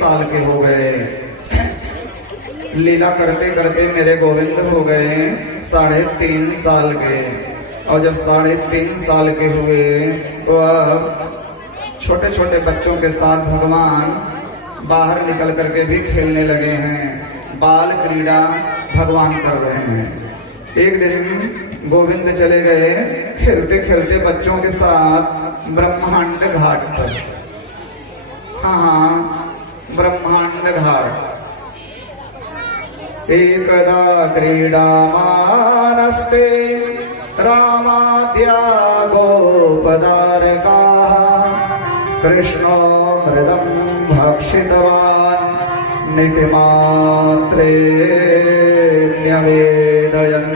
साल के हो गए। लीला करते करते मेरे गोविंद हो गए 3.5 साल के। और जब 3.5 साल के हुए तो अब छोटे छोटे बच्चों के साथ भगवान बाहर निकल करके भी खेलने लगे हैं। बाल क्रीड़ा भगवान कर रहे हैं। एक दिन गोविंद चले गए खेलते खेलते बच्चों के साथ ब्रह्मांड घाट पर। हाँ, ब्रह्मांड घाट। एकदा क्रीडामानस्ते रामाद्या गोपदारकाः कृष्णो मृदं भक्षितवान् नितिमात्रे न्यवेदयन्।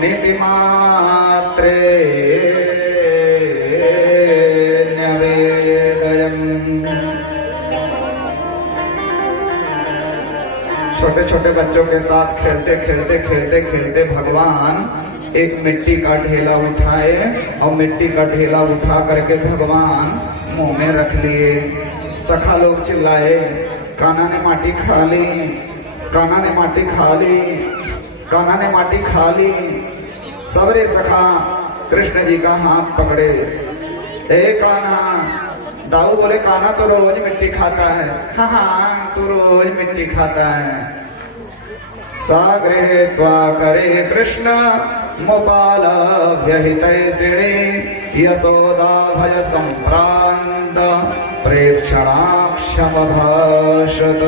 नितिमात्रे न्यवेदयन्। छोटे छोटे बच्चों के साथ खेलते भगवान एक मिट्टी का ढेला उठाए और मिट्टी का ढेला उठा करके भगवान मुंह में रख लिए। सखा लोग चिल्लाए, कान्हा ने माटी खा ली, कान्हा ने माटी खा ली, कान्हा ने माटी खा ली। सबरे सखा कृष्ण जी का हाथ पकड़े। ए कान्हा, दाऊ बोले कान्हा तो रोज मिट्टी खाता है। हाँ, तू रोज मिट्टी खाता है। सागरे त्वा करे कृष्ण मोपाल व्यहितैषिणी यशोदा भय संप्रांत प्रेक्षणाक्षमभाषत।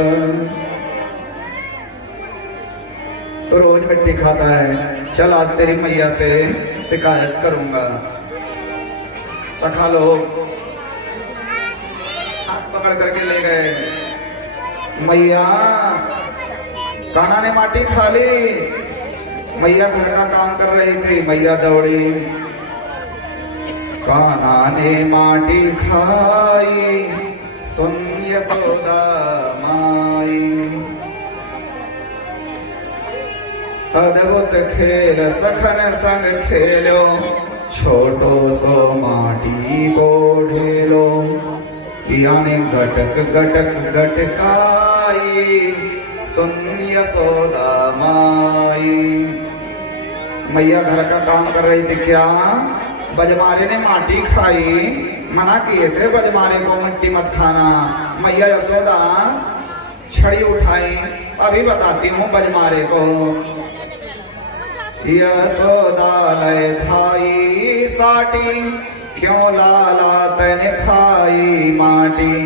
तो रोज मिट्टी खाता है, चल आज तेरी मैया से शिकायत करूंगा। सखा लोग हाथ पकड़ करके ले गए। मैया, कान्हा ने माटी खा ली। मैया घर का काम कर रही थी। मैया दौड़ी, कान्हा ने माटी खाई सुन यशोदा माई। अद्भुत खेल सखन संग खेलो छोटो सो माटी को ढेलो। यानी गटक गटक गटकाई सुन यशोदा माई। मैया घर का काम कर रही थी। क्या बजमारे ने माटी खाई? मना किए थे बजमारे को मिट्टी मत खाना। मैया यशोदा छड़ी उठाई। अभी बताती हूँ बजमारे को। यशोदा लय थाई साटी क्यों लाला तने खाई माटी।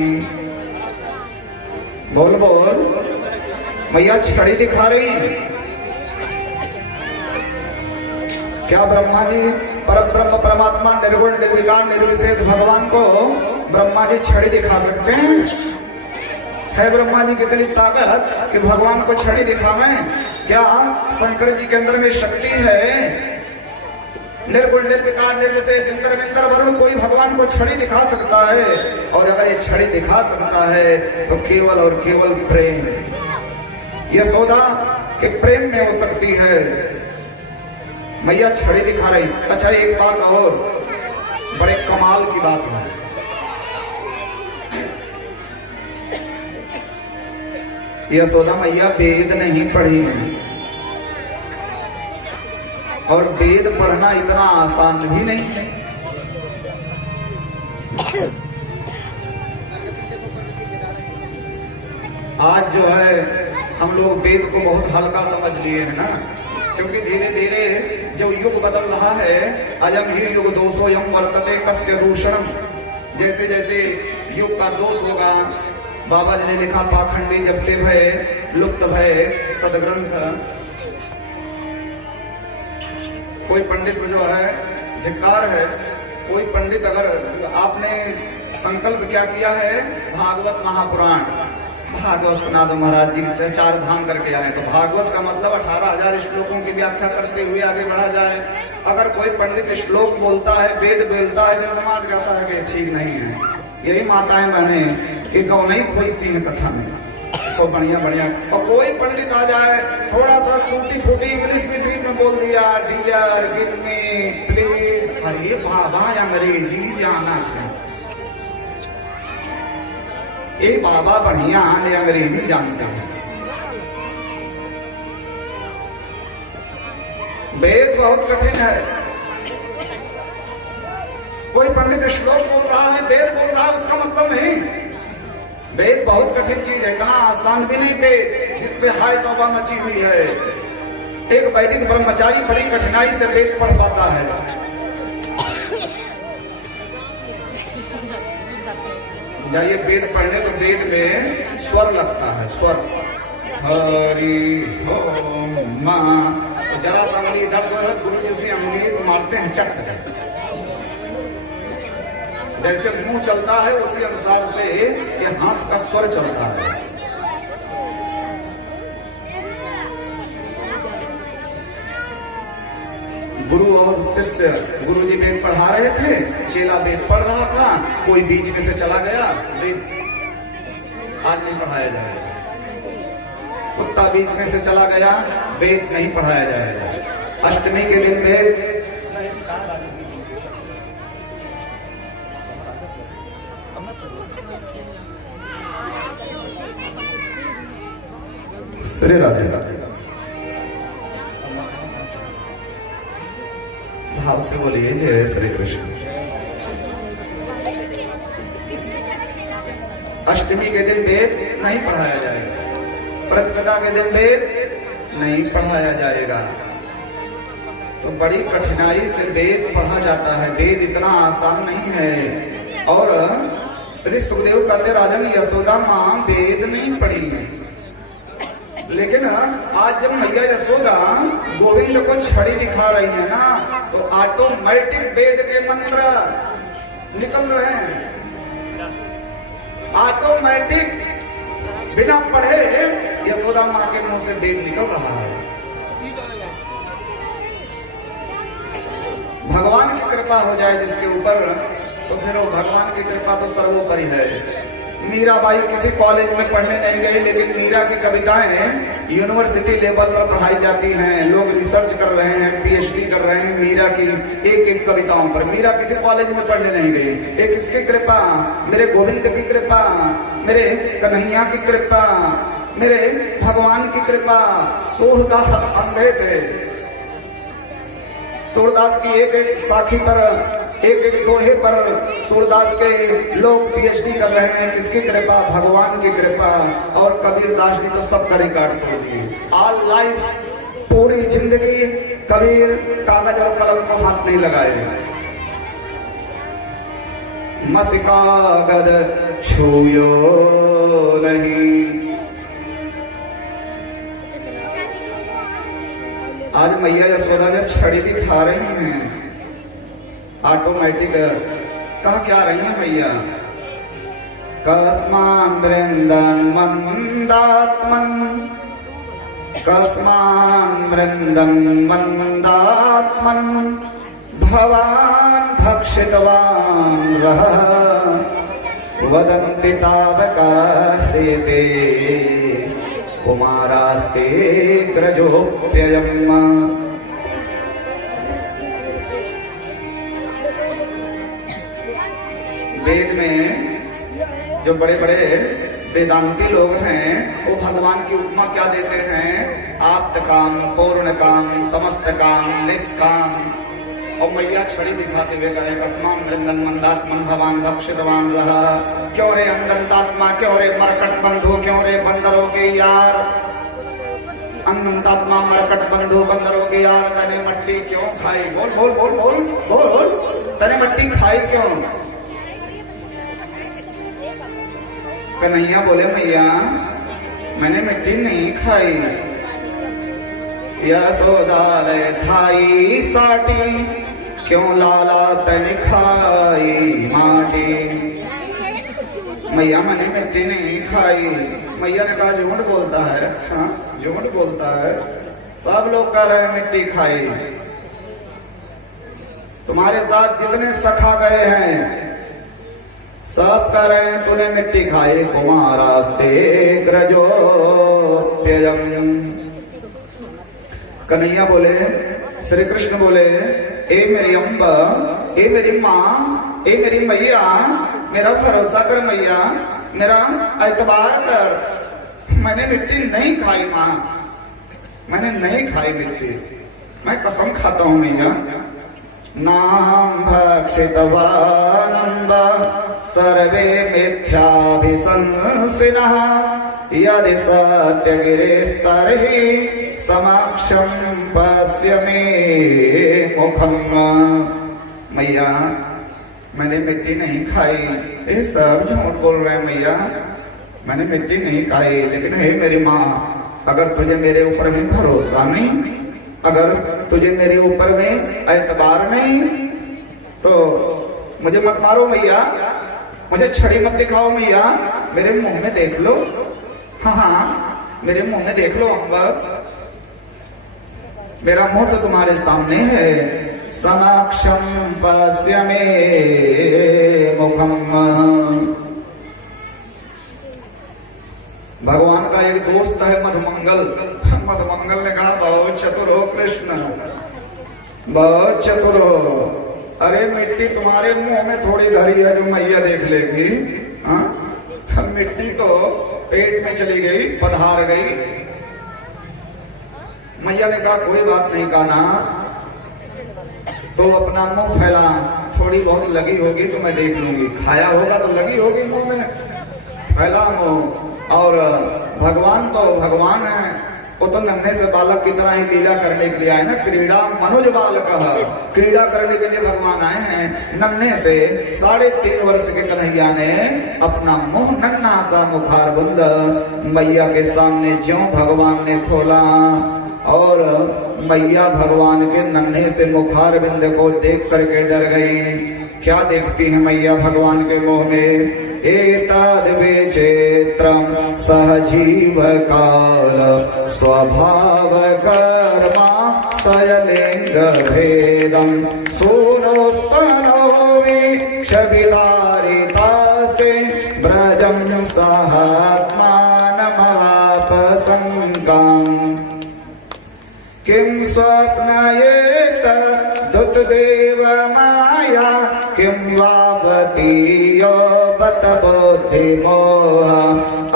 बोल बोल। मैया छड़ी दिखा रही हैं। क्या ब्रह्मा जी परब्रह्म परमात्मा निर्गुण निर्विकार निर्विशेष भगवान को ब्रह्मा जी छड़ी दिखा सकते हैं? है ब्रह्मा जी की इतनी ताकत कि भगवान को छड़ी दिखावें? क्या शंकर जी के अंदर में शक्ति है? निर्गुण निर्विकार निर्विशेष इंद्र विंद्र वरुण कोई भगवान को छड़ी दिखा सकता है? और अगर ये छड़ी दिखा सकता है तो केवल और केवल प्रेम, यशोदा के प्रेम में हो सकती है। मैया छड़ी दिखा रही। अच्छा, एक बात और बड़े कमाल की बात है। यशोदा मैया वेद नहीं पढ़ी है और वेद पढ़ना इतना आसान भी नहीं है। आज जो है हम लोग वेद को बहुत हल्का समझ लिए हैं ना, क्योंकि धीरे धीरे जो युग बदल रहा है, अयम ही युग दोषोयम वर्तते कस्य दूषणम। जैसे जैसे युग का दोष होगा, बाबा जी ने लिखा पाखंडी जपते भय लुप्त भय सदग्रंथ। कोई पंडित जो है धिक्कार है। कोई पंडित, अगर आपने संकल्प क्या किया है भागवत महापुराण, भागवत सुना दो महाराज जी 4 धाम करके आए, तो भागवत का मतलब 18,000 श्लोकों की व्याख्या करते हुए आगे बढ़ा जाए। अगर कोई पंडित श्लोक बोलता है, वेद बोलता है, तो समाज कहता है कि ठीक नहीं है। यही माताएं बहने ये गौ नहीं खोजती है कथा में, तो बढ़िया बढ़िया। और कोई पंडित आ जाए, थोड़ा सा टूटी फूटी इंग्लिश भी बीच में बोल दिया, डियर गिव मी प्लीज, अरे बाबा अंग्रेजी जाना थे, ये बाबा बढ़िया ने अंग्रेजी जानते हैं। वेद बहुत कठिन है। कोई पंडित श्लोक बोल रहा है, वेद बोल रहा है, उसका मतलब नहीं। वेद बहुत कठिन चीज है, इतना आसान भी नहीं वेद, जिसपे हाय तौबा मची हुई है। एक वैदिक ब्रह्मचारी बड़ी कठिनाई से वेद पढ़ पाता है। जाइए वेद पढ़ने, तो वेद में स्वर लगता है, स्वर हरि ओम मां। तो जरा सा अंगली इधर गुरु जी उसी अंगली मारते हैं, चट जाते, जैसे मुंह चलता है उसी अनुसार से ये हाथ का स्वर चलता है। गुरु और शिष्य, गुरु जी वेद पढ़ा रहे थे, चेला वेद पढ़ रहा था, कोई बीच में से चला गया, वेद आज नहीं पढ़ाया जाएगा। कुत्ता बीच में से चला गया, वेद नहीं पढ़ाया जाएगा। अष्टमी के दिन वेद श्री राधे राधे भाव से बोलिए जय श्री कृष्ण। अष्टमी के दिन वेद नहीं पढ़ाया जाएगा, प्रतिपदा के दिन वेद नहीं पढ़ाया जाएगा। तो बड़ी कठिनाई से वेद पढ़ा जाता है। वेद इतना आसान नहीं है। और श्री सुखदेव कहते राजन यशोदा मां वेद नहीं पढ़ी है, लेकिन आज जब मैया यशोदा गोविंद को छड़ी दिखा रही है ना, तो ऑटोमेटिक वेद के मंत्र निकल रहे हैं। ऑटोमेटिक बिना पढ़े यशोदा माँ के मुंह से वेद निकल रहा है। भगवान की कृपा हो जाए जिसके ऊपर, तो फिर वो भगवान की कृपा तो सर्वोपरि है। मीराबाई किसी कॉलेज में पढ़ने नहीं गई, लेकिन मीरा की कविताएं यूनिवर्सिटी लेवल पर पढ़ाई जाती हैं। लोग रिसर्च कर रहे हैं, पीएचडी कर रहे हैं मीरा की एक एक कविताओं पर। मीरा किसी कॉलेज में पढ़ने नहीं गई। एक किसकी कृपा? मेरे गोविंद की कृपा, मेरे कन्हैया की कृपा, मेरे भगवान की कृपा। सूरदास अंधे थे, सूरदास की एक एक साखी पर, एक एक दोहे पर सूरदास के लोग पीएचडी कर रहे हैं। किसकी कृपा? भगवान की कृपा। और कबीरदास जी तो सबका रिकॉर्ड तोड़ दिए। ऑल लाइफ, पूरी जिंदगी कबीर कागज और कलम को हाथ नहीं लगाए। मस कागज छूयो नहीं। आज मैया यशोदा जब छड़ी दिखा रही हैं, ऑटोमेटिक कहा क्या रही है मैया? कस्मान वृंदन मंदात्मन, कस्मान वृंदन मंदात्मन, भवान भक्षितवान रह, वदन्ति तावका हृते, कुमारास्ते ग्रजोप्ययम्। वेद में जो बड़े बड़े वेदांती लोग हैं, वो भगवान की उपमा क्या देते हैं? आप्त काम, पूर्ण काम, समस्त काम, निष्काम। और मैया छड़ी दिखाते हुए करें कस्माम वृंदन मंदात्मन, भवान भक्षितवान रहा। क्यों रे अंदंतात्मा, क्यों रे मरकट बंधु, क्यों रे बंदरों के यार। अंदंतात्मा मरकट बंधु बंदरों के यार, तने मट्टी क्यों खाई? बोल बोल बोल बोल बोल, तने मट्टी खाई क्यों? कन्हैया बोले मैया मैंने मिट्टी नहीं खाई। यशोदा ले थाई साटी, क्यों लाला तने खाई माटी। मैया मैंने मिट्टी नहीं खाई। मैया ने कहा झूठ बोलता है। हाँ झूठ बोलता है, सब लोग कह रहे हैं मिट्टी खाई। तुम्हारे साथ जितने सखा गए हैं सब कह रहे हैं तूने मिट्टी खाई। कुमारास्ते ग्रजोप्ययम्। कन्हैया बोले, श्री कृष्ण बोले, ए मेरी अम्बा ए मेरी माँ, ए मेरी मैया, मेरा भरोसा कर मैया, मेरा एतबार कर। मैंने मिट्टी नहीं खाई माँ, मैंने नहीं खाई मिट्टी, मैं कसम खाता हूं मैया। नाहं भक्षितवानम्ब सर्वे मिथ्याभिशंसिनः यदि सत्यगिरिस्तर्हि समक्षं पश्य मे मुखम्। मैया मैंने मिट्टी नहीं खाई, ये सब झूठ बोल रहे हैं मैया, मैंने मिट्टी नहीं खाई। लेकिन हे मेरी माँ, अगर तुझे मेरे ऊपर में भरोसा नहीं, अगर तुझे मेरे ऊपर में एतबार नहीं, तो मुझे मत मारो मैया, मुझे छड़ी मत दिखाओ मैया, मेरे मुंह में देख लो। हाँ हाँ, मेरे मुंह में देख लो अम्बा, मेरा मुंह तो तुम्हारे सामने है। समक्षम पश्य मे मुखम। भगवान का एक दोस्त है मधुमंगल। मधुमंगल ने कहा बहुत चतुर हो कृष्ण, बहुत चतुर हो। अरे मिट्टी तुम्हारे मुंह में थोड़ी धरी है जो मैया देख लेगी। हाँ, मिट्टी तो पेट में चली गई, पधार गई। मैया ने कहा कोई बात नहीं कान्हा, तो अपना मुंह फैला, थोड़ी बहुत लगी होगी तो मैं देख लूंगी, खाया होगा तो लगी होगी मुंह में, फैला मुंह। और भगवान तो भगवान है, वो तो नन्हे से बालक की तरह ही लीला करने के लिए आए ना। क्रीड़ा मनुज बालक, क्रीड़ा करने के लिए भगवान आए हैं। नन्हे से 3.5 वर्ष के कन्हैया ने अपना मुंह नन्हा सा मुखारबंद मैया के सामने ज्यों भगवान ने खोला, और मैया भगवान के नन्हे से मुखारबिंद को देख करके डर गई। क्या देखती है मैया भगवान के मुंह में? एतद् विचित्रं सहजीव काल स्वभाव कर्मा सयलिंग भेदं सूरोस्तनो वीक्षविदारितासे ब्रजं सहात्मानमवापसंकाम्। किं स्वप्नयेत दुतदेव माया, किं वावतीयो बत बुद्धिमोह,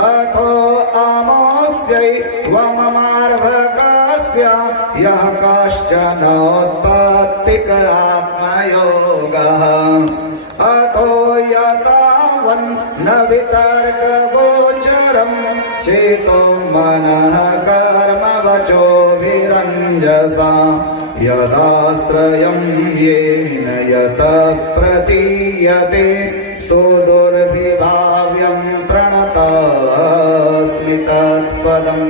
अथो अमोस्यै वममार्भकस्य यः कश्चनोत्पत्तिक आत्मयोगः। अथो यतावन्न वितर्कगोचरं चेतो मनः कर्म वचोभिरञ्जसा, यदाश्रयं येन यतः प्रतीयते सुदुर्विभाव्यं प्रणतोऽस्मि तत्पदम्।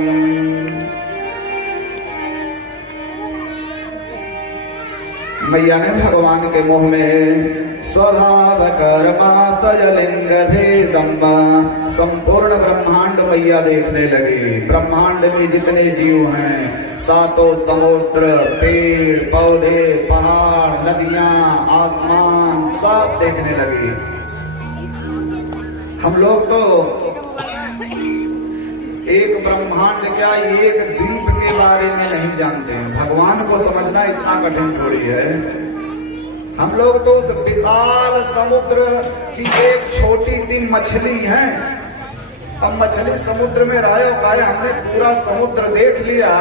मैया ने भगवान के मुंह में स्वभाव कर्मा सयलिंग भेदम, संपूर्ण ब्रह्मांड मैया देखने लगी। ब्रह्मांड में जितने जीव हैं, 7 समुद्र, पेड़ पौधे, पहाड़, नदियां, आसमान, सब देखने लगी। हम लोग तो एक ब्रह्मांड क्या, एक द्वीप के बारे में नहीं जानते हैं। भगवान को समझना इतना कठिन थोड़ी है। हम लोग तो उस विशाल समुद्र की एक छोटी सी मछली हैं। अब मछली समुद्र में रहे खाए, हमने पूरा समुद्र देख लिया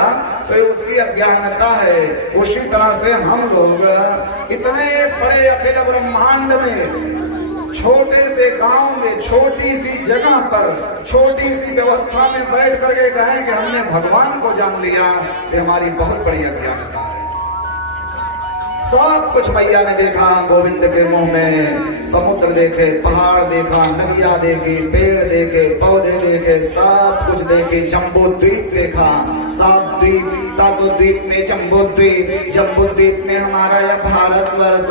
तो ये उसकी अज्ञानता है। उसी तरह से हम लोग इतने बड़े अखिल ब्रह्मांड में, छोटे से गांव में, छोटी सी जगह पर, छोटी सी व्यवस्था में बैठ करके कहें कि हमने भगवान को जान लिया, तो हमारी बहुत बड़ी अज्ञानता है। सब कुछ मैया ने देखा गोविंद के मुंह में। समुद्र देखे, पहाड़ देखा, नदियां देखी, पेड़ देखे, पौधे देखे, सब कुछ देखे। जम्बू द्वीप देखा, 7 द्वीप, 7 द्वीप में जम्बू द्वीप। जम्बू द्वीप में हमारा यह भारतवर्ष,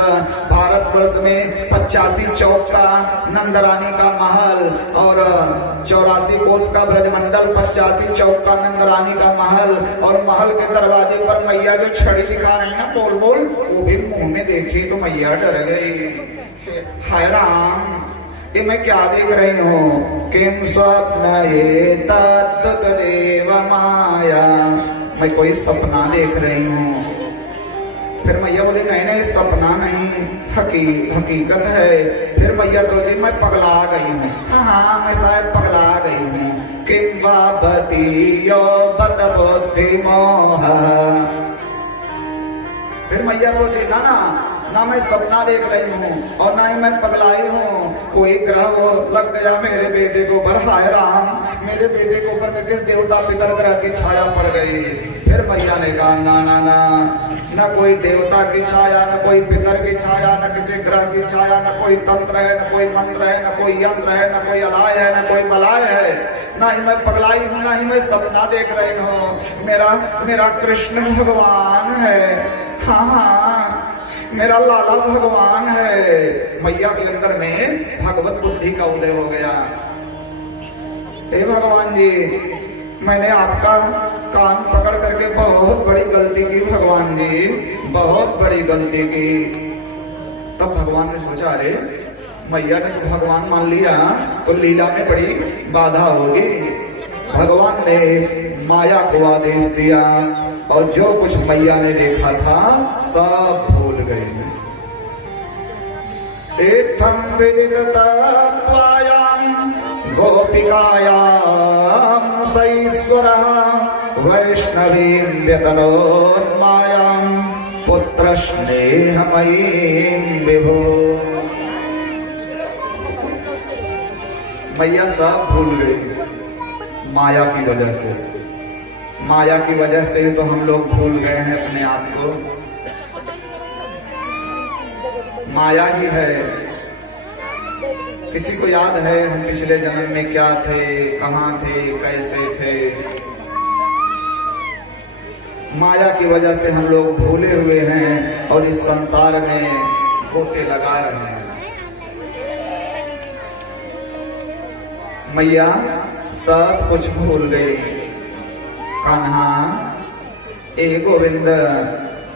भारतवर्ष में 85 चौक का नंदरानी का महल, और 84 कोस का ब्रजमंडल, 85 चौक का नंदरानी का महल, और महल के दरवाजे पर मैया जो छड़ी दिखा रही ना, बोल बोल, वो भी मुंह में देखी तो मैया डर गई। हाय राम, ये मैं क्या देख रही हूँ? किम स्वप्नयेतत् तदेव माया, मैं कोई सपना देख रही हूँ। फिर मैया बोली नहीं नहीं सपना नहीं, हकीकत है। फिर मैया सोची मैं पगला गई हूँ, हाँ मैं शायद पगला गई हूँ। किम वापति यो बत बुद्धि मोह। फिर मैया सोची ना मैं सपना देख रही हूँ और ना ही मैं पगलाई हूँ, कोई ग्रह वो लग गया मेरे बेटे को ऊपर। हाय राम, मेरे बेटे को ऊपर में किस देवता पितर ग्रह की छाया पड़ गई। फिर मैया ने कहा ना कोई देवता की छाया, न कोई पितर की छाया, न किसी ग्रह की छाया, न कोई तंत्र है, न कोई मंत्र है, न कोई यंत्र है, न कोई अलाय है, न कोई बलाय है। ना ही मैं पगलाई हूँ, ना ही मैं सपना देख रही हूँ। मेरा कृष्ण भगवान है, हाँ मेरा लाला भगवान है। मैया के अंदर में भगवत बुद्धि का उदय हो गया। हे भगवान जी, मैंने आपका कान पकड़ करके बहुत बड़ी गलती की भगवान जी, बहुत बड़ी गलती की। तब भगवान ने सोचा अरे मैया ने तो भगवान मान लिया तो लीला में बड़ी बाधा होगी। भगवान ने माया को आदेश दिया और जो कुछ मैया ने देखा था सब भूल गई। इत्थं विदितत्वायां गोपिकायां सईश्वरः वैष्णवीं व्यतनोन्मायां पुत्र स्नेहमयीं विभो। मैया सब भूल गई माया की वजह से। माया की वजह से तो हम लोग भूल गए हैं अपने आप को। माया ही है। किसी को याद है हम पिछले जन्म में क्या थे, कहां थे, कैसे थे? माया की वजह से हम लोग भूले हुए हैं और इस संसार में गोते लगा रहे हैं। मैया सब कुछ भूल गई। कान्हा, ए गोविंद,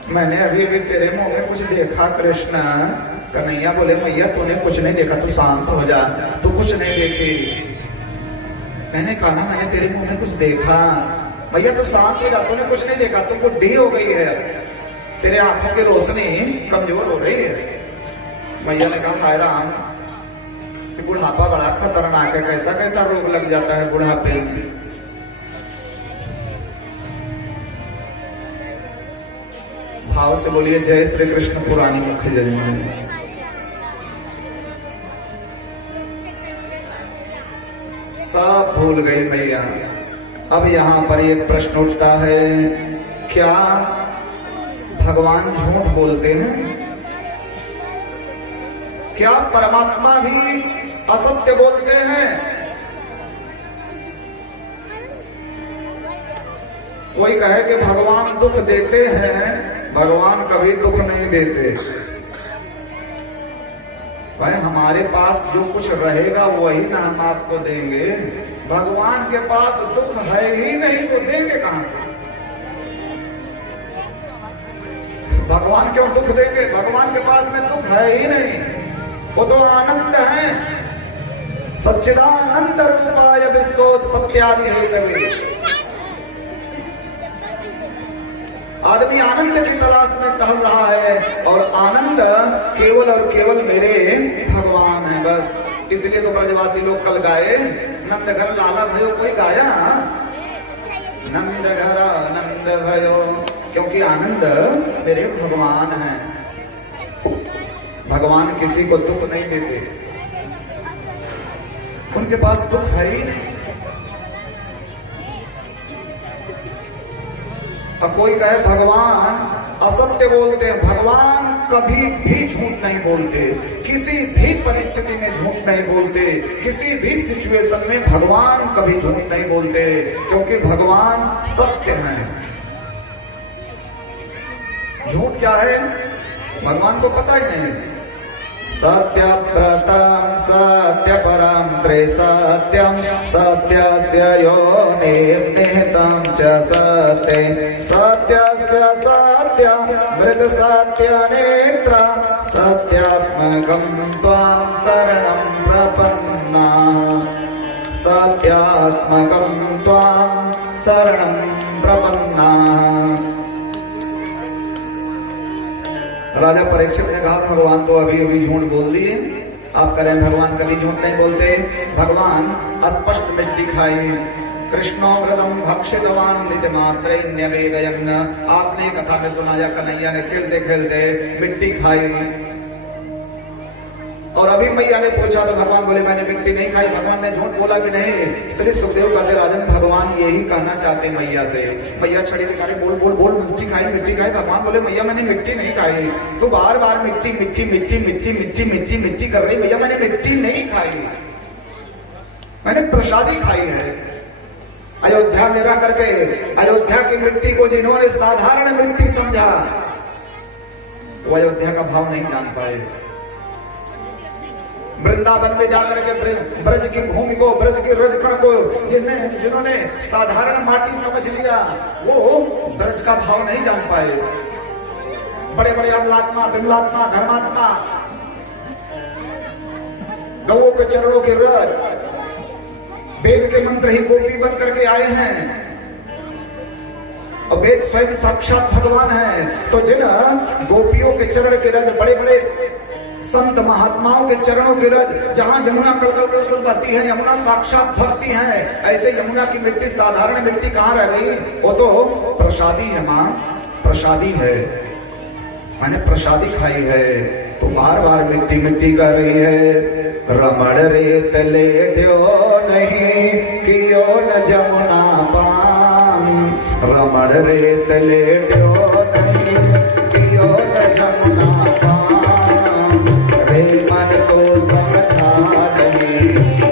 मैंने अभी तेरे मुंह में कुछ देखा कृष्ण। कन्हैया बोले मैया तूने कुछ नहीं देखा, तू शांत हो जा, तू कुछ नहीं देखी। मैंने कहा ना मैंने तेरे मुंह में कुछ देखा। भैया तू शांत हो जा, तूने कुछ नहीं देखा, तू बुढ़ी हो गई है, तेरे आंखों की रोशनी कमजोर हो रही है। मैया ने कहा हाय राम, बुढ़ापा बड़ा खतरनाक है, कैसा कैसा रोग लग जाता है बुढ़ापे में। भाव से बोलिए जय श्री कृष्ण पुरानी मुख जय। सब भूल गई मैया। अब यहाँ पर एक प्रश्न उठता है, क्या भगवान झूठ बोलते हैं? क्या परमात्मा भी असत्य बोलते हैं? कोई कहे कि भगवान दुख देते हैं, भगवान कभी दुख नहीं देते। भाई हमारे पास जो कुछ रहेगा वही ना हम आपको देंगे। भगवान के पास दुख है ही नहीं तो देंगे कहां से? भगवान क्यों दुख देंगे? भगवान के पास में दुख है ही नहीं, वो तो आनंद है। सच्चिदानंद रूपाय विश्वोत्पत्त्यादि हेतवे। आदमी आनंद की तलाश में टहल रहा है और आनंद केवल और केवल मेरे भगवान है बस। इसलिए तो ब्रजवासी लोग कल गाए, नंद घर लाला भयो। कोई गाया नंद घर आनंद भयो, क्योंकि आनंद मेरे भगवान है। भगवान किसी को दुख नहीं देते, उनके पास दुख है ही नहीं। अब कोई कहे भगवान असत्य बोलते हैं, भगवान कभी भी झूठ नहीं बोलते, किसी भी परिस्थिति में झूठ नहीं बोलते, किसी भी सिचुएशन में भगवान कभी झूठ नहीं बोलते, क्योंकि भगवान सत्य हैं। झूठ क्या है भगवान को पता ही नहीं। सत्य प्रतम सत्य परम त्रिसत्यम सत्यस्य योनिं निहितं च सत्ये सत्यस्य सत्य मृद सत्य नेत्र सत्यात्मकं त्वां शरणं प्रपन्ना सत्यात्मकं त्वां शरणं प्रपन्ना। राजा परीक्षित ने कहा भगवान तो अभी अभी झूठ बोल दिए, आप करें भगवान कभी झूठ नहीं बोलते। भगवान स्पष्ट मिट्टी खाई। कृष्णो व्रतम भक्षितवान नित्य मात्र न्यवेदयन्, आपने कथा में सुनाया कन्हैया ने खेलते खेलते मिट्टी खाई। और अभी मैया ने पूछा तो भगवान बोले मैंने मिट्टी नहीं खाई। भगवान ने झूठ बोला कि नहीं। श्री सुखदेव कहते राजन भगवान यही कहना चाहते मैया से। मैया छड़ी दिखा रही, बोल बोल बोल मिट्टी खाई मिट्टी खाई। भगवान बोले मैया मैंने मिट्टी नहीं खाई। तो बार बार मिट्टी मिट्टी मिट्टी मिट्टी मिट्टी मिट्टी मिट्टी कर रही। भैया मैंने मिट्टी नहीं खाई, मैंने प्रसादी खाई है। अयोध्या में रह करके अयोध्या की मिट्टी को जिन्होंने साधारण मिट्टी समझा वो अयोध्या का भाव नहीं जान पाए। वृंदावन में जाकर के ब्रज की भूमि को, ब्रज के रजकण को जिन्होंने साधारण माटी समझ लिया वो ब्रज का भाव नहीं जान पाए। बड़े बड़े अमलात्मा, विमलात्मा, धर्मात्मा गौओं के चरणों के रज, वेद के मंत्र ही गोपी बन करके आए हैं और वेद स्वयं साक्षात भगवान है। तो जिन गोपियों के चरण के रज, बड़े बड़े संत महात्माओं के चरणों के रज, जहां यमुना कल कल कल कल बहती है, यमुना साक्षात भरती है, ऐसे यमुना की मिट्टी साधारण मिट्टी कहां रह गई? वो तो प्रसादी है मां, प्रसादी है, मैंने प्रसादी खाई है। तो बार बार मिट्टी मिट्टी कर रही है। रमण रेत लेट्यो नहीं कियो न जमुना पान, रमण रेत लेट्यो नहीं कियो न जमुना पान, रे मन को समझा नहीं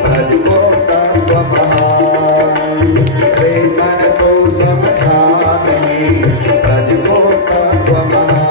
ब्रज को तत्व बहान, रे मन को समझा नहीं ब्रज को तत्व बहान।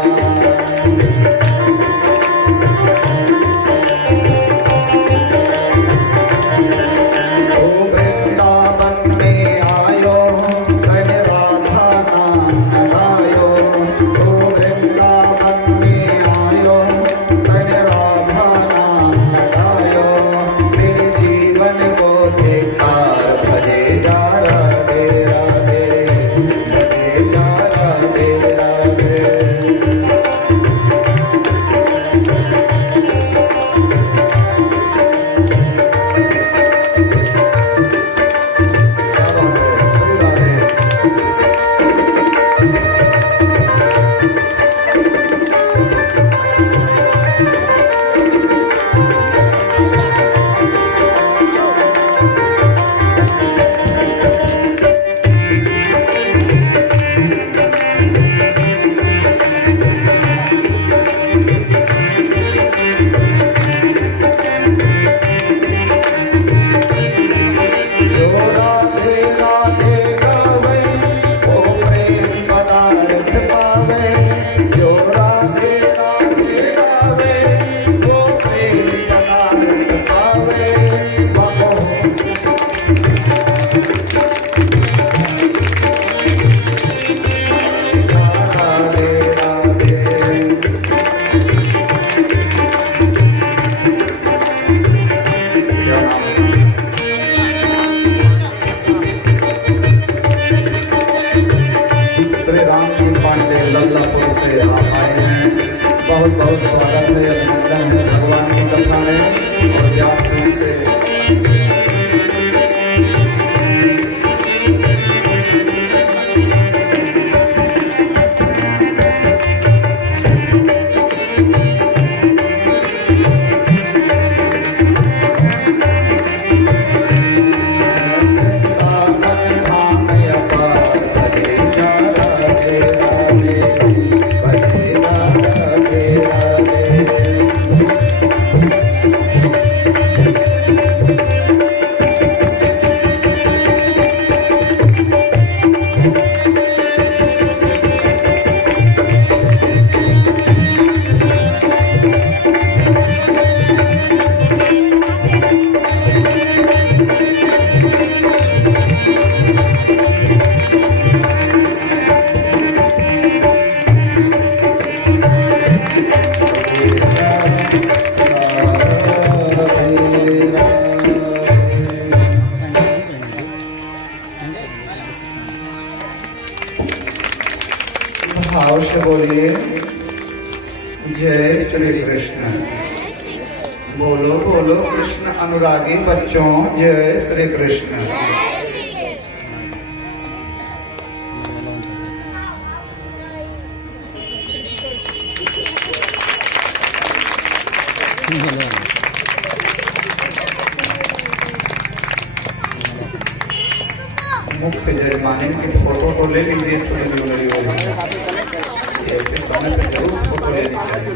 बहुत बहुत स्वागत है, अभिनंदन है भगवान की कथा में और व्यासपीठ से। अनुरागी बच्चों जय श्री कृष्ण। मुख्य जजमानी की फोटो को ले लीजिए, छोटी ज्वेलरी वाली, ऐसे समय पे जरूर फोटो लेनी चाहिए।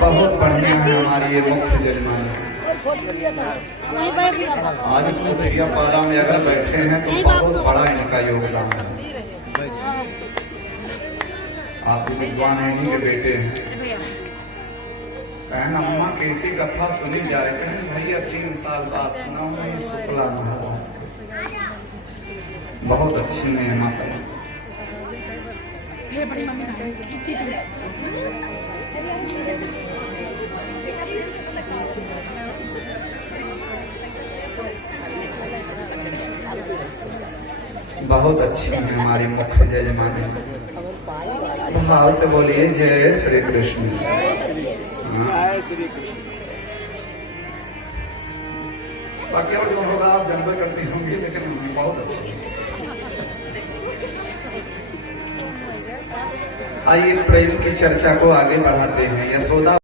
बहुत बढ़िया है हमारी ये मुख्य जजमानी। आज सुबह पारा में अगर बैठे हैं तो बहुत बड़ा इनका योगदान है। आप विद्वान हैं, इन्हीं के बेटे हैं। कहना अम्मा कैसी कथा सुनी जाए, कहें भैया 3 साल बाद सुना हूँ ये शुक्ला महाराज, बहुत अच्छी है माता। बहुत अच्छी है हमारी मुख्य जजमानी। भाव से बोलिए जय श्री कृष्ण। जय श्री कृष्ण। बाकी और जो होगा आप जानवर करती होंगी, लेकिन बहुत अच्छी है। आइए प्रेम की चर्चा को आगे बढ़ाते हैं। यशोदा